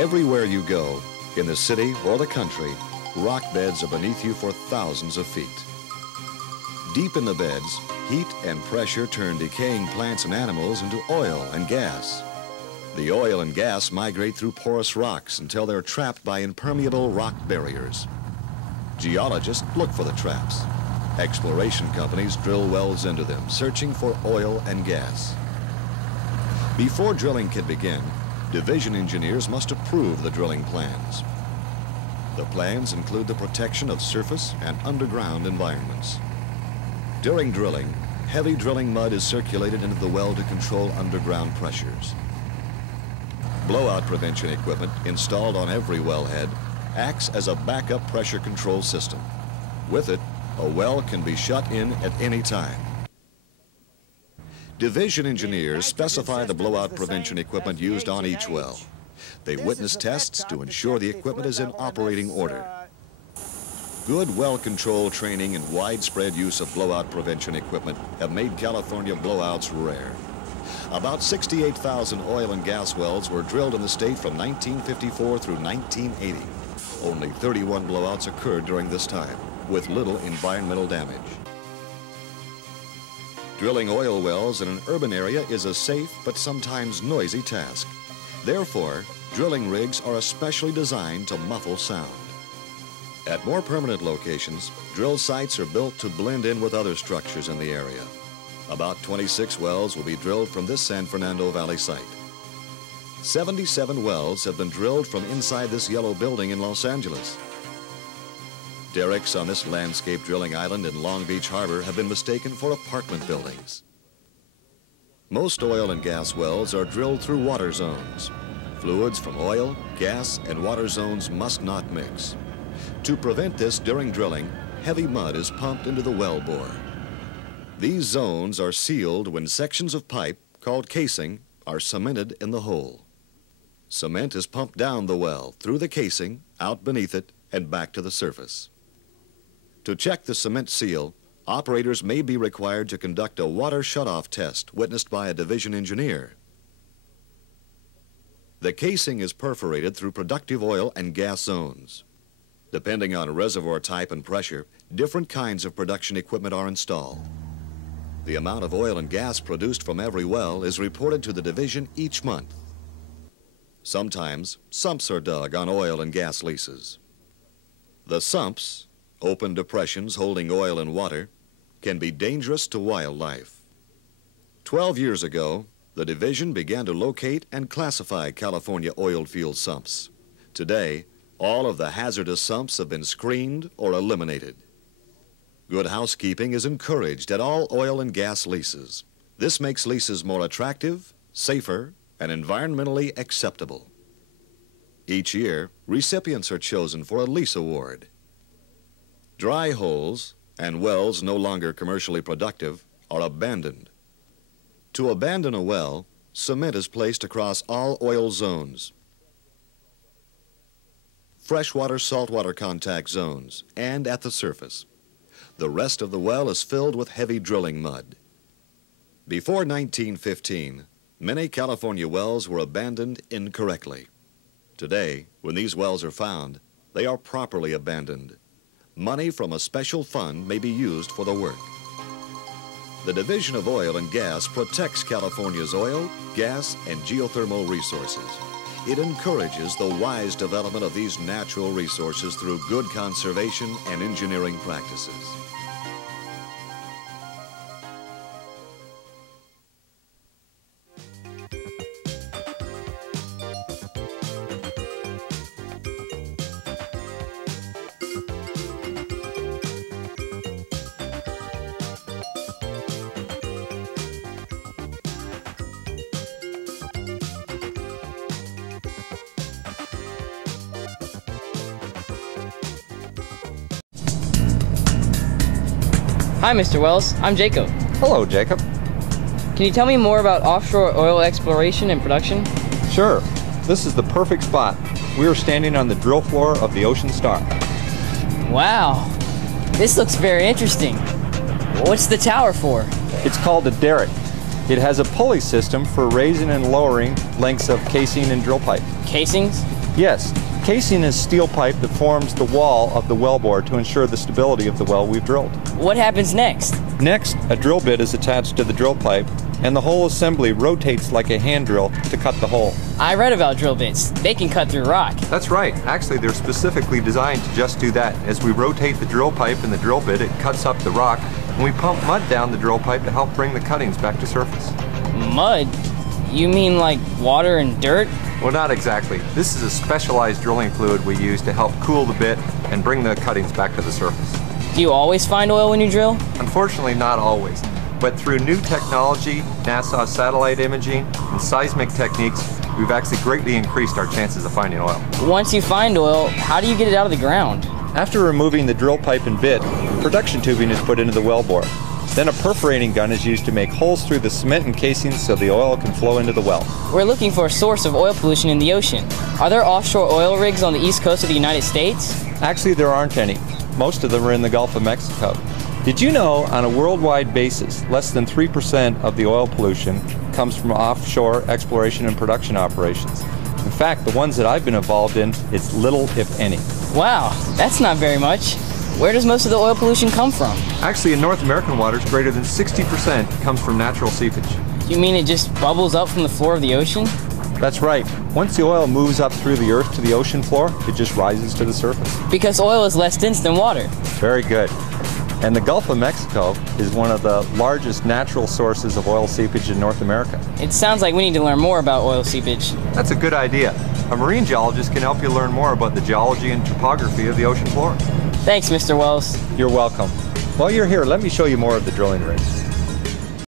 Everywhere you go, in the city or the country, rock beds are beneath you for thousands of feet. Deep in the beds, heat and pressure turn decaying plants and animals into oil and gas. The oil and gas migrate through porous rocks until they're trapped by impermeable rock barriers. Geologists look for the traps. Exploration companies drill wells into them, searching for oil and gas. Before drilling can begin, division engineers must approve the drilling plans. The plans include the protection of surface and underground environments. During drilling, heavy drilling mud is circulated into the well to control underground pressures. Blowout prevention equipment installed on every wellhead acts as a backup pressure control system. With it, a well can be shut in at any time. Division engineers specify the blowout prevention equipment used on each well. They witness tests to ensure the equipment is in operating order. Good well control training and widespread use of blowout prevention equipment have made California blowouts rare. About 68,000 oil and gas wells were drilled in the state from 1954 through 1980. Only 31 blowouts occurred during this time, with little environmental damage. Drilling oil wells in an urban area is a safe but sometimes noisy task. Therefore, drilling rigs are especially designed to muffle sound. At more permanent locations, drill sites are built to blend in with other structures in the area. About 26 wells will be drilled from this San Fernando Valley site. 77 wells have been drilled from inside this yellow building in Los Angeles. Derricks on this landscape drilling island in Long Beach Harbor have been mistaken for apartment buildings. Most oil and gas wells are drilled through water zones. Fluids from oil, gas, and water zones must not mix. To prevent this during drilling, heavy mud is pumped into the well bore. These zones are sealed when sections of pipe, called casing, are cemented in the hole. Cement is pumped down the well, through the casing, out beneath it, and back to the surface. To check the cement seal, operators may be required to conduct a water shutoff test witnessed by a division engineer. The casing is perforated through productive oil and gas zones. Depending on reservoir type and pressure, different kinds of production equipment are installed. The amount of oil and gas produced from every well is reported to the division each month. Sometimes, sumps are dug on oil and gas leases. The sumps, open depressions holding oil and water, can be dangerous to wildlife. 12 years ago, the division began to locate and classify California oil field sumps. Today, all of the hazardous sumps have been screened or eliminated. Good housekeeping is encouraged at all oil and gas leases. This makes leases more attractive, safer, and environmentally acceptable. Each year, recipients are chosen for a lease award. Dry holes and wells no longer commercially productive are abandoned. To abandon a well, cement is placed across all oil zones, freshwater, saltwater contact zones, and at the surface. The rest of the well is filled with heavy drilling mud. Before 1915, many California wells were abandoned incorrectly. Today, when these wells are found, they are properly abandoned. Money from a special fund may be used for the work. The Division of Oil and Gas protects California's oil, gas, and geothermal resources. It encourages the wise development of these natural resources through good conservation and engineering practices. Hi, Mr. Wells. I'm Jacob. Hello, Jacob. Can you tell me more about offshore oil exploration and production? Sure. This is the perfect spot. We are standing on the drill floor of the Ocean Star. Wow. This looks very interesting. What's the tower for? It's called a derrick. It has a pulley system for raising and lowering lengths of casing and drill pipe. Casings? Yes, casing is steel pipe that forms the wall of the wellbore to ensure the stability of the well we've drilled. What happens next? Next, a drill bit is attached to the drill pipe, and the whole assembly rotates like a hand drill to cut the hole. I read about drill bits. They can cut through rock. That's right. Actually, they're specifically designed to just do that. As we rotate the drill pipe and the drill bit, it cuts up the rock, and we pump mud down the drill pipe to help bring the cuttings back to surface. Mud? You mean like water and dirt? Well, not exactly. This is a specialized drilling fluid we use to help cool the bit and bring the cuttings back to the surface. Do you always find oil when you drill? Unfortunately, not always. But through new technology, NASA satellite imaging, and seismic techniques, we've actually greatly increased our chances of finding oil. Once you find oil, how do you get it out of the ground? After removing the drill pipe and bit, production tubing is put into the wellbore. Then a perforating gun is used to make holes through the cement and casings so the oil can flow into the well. We're looking for a source of oil pollution in the ocean. Are there offshore oil rigs on the east coast of the United States? Actually, there aren't any. Most of them are in the Gulf of Mexico. Did you know, on a worldwide basis, less than 3% of the oil pollution comes from offshore exploration and production operations? In fact, the ones that I've been involved in, it's little, if any. Wow, that's not very much. Where does most of the oil pollution come from? Actually, in North American waters, greater than 60% comes from natural seepage. You mean it just bubbles up from the floor of the ocean? That's right. Once the oil moves up through the earth to the ocean floor, it just rises to the surface. Because oil is less dense than water. Very good. And the Gulf of Mexico is one of the largest natural sources of oil seepage in North America. It sounds like we need to learn more about oil seepage. That's a good idea. A marine geologist can help you learn more about the geology and topography of the ocean floor. Thanks, Mr. Wells. You're welcome. While you're here, let me show you more of the drilling rig.